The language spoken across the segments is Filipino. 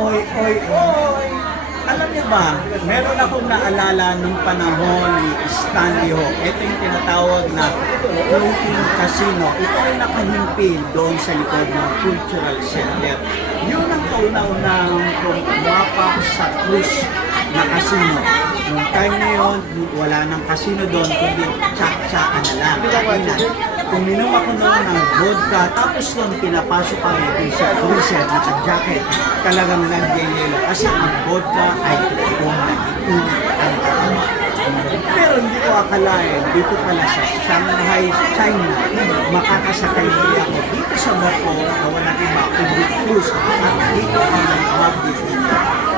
Oy, oy, oy! Alam niyo ba, meron akong naalala nung panahon ni Stanley Ho. Ito yung tinatawag na floating casino. Ito ay nakahimpil doon sa likod ng Cultural Center. Yun ang kauna-unang pumapak sa cruise na casino. Noong time na yun, wala nang casino doon, kundi tsak-tsakan na lang. Kainan. Uminom ako noon ng vodka, tapos noon pinapasok kami dun sa cruiser, naka-jacket, talagang nagyayelo. Kasi ang vodka ay totoong nag-iinit ang katama. Pero hindi ko akalain, dito pala sa Shanghai, China, makakasakay muli ako dito sa barko na walang iba, kundi cruise, at dito ang mag-dito.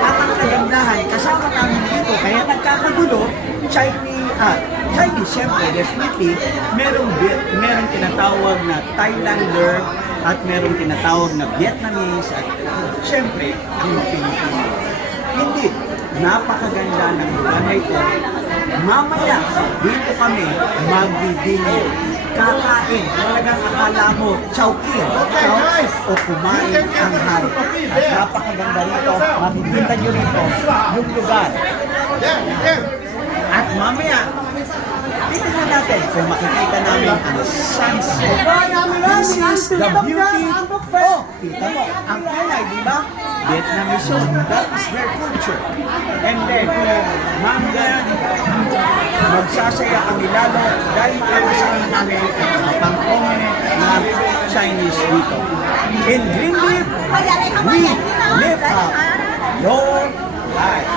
At ang kagandahan, kasama namin dito, kaya nagkakagulo, Chinese, siyempre, definitely, merong tinatawag na Thailander at merong tinatawag na Vietnamese at siyempre, ang Pilipino. Hindi, napakaganda ng lugar na ito. Mamaya, dito kami magdi-dinner. Kakain, talagang akala mo, chowking, o kumain ang hari. At napakaganda rito, makikita nyo rito yung lugar. At mamaya, dito na natin kung makikita namin ang sunset. This is the beauty. Oh, kita mo, ang kulay, di ba? Vietnamese yun. That is their culture. And then, mamaya, magsasaya kami lalo dahil makakasama namin ang mga pang-prominent na Chinese dito. In Greenleaf, we live up your life.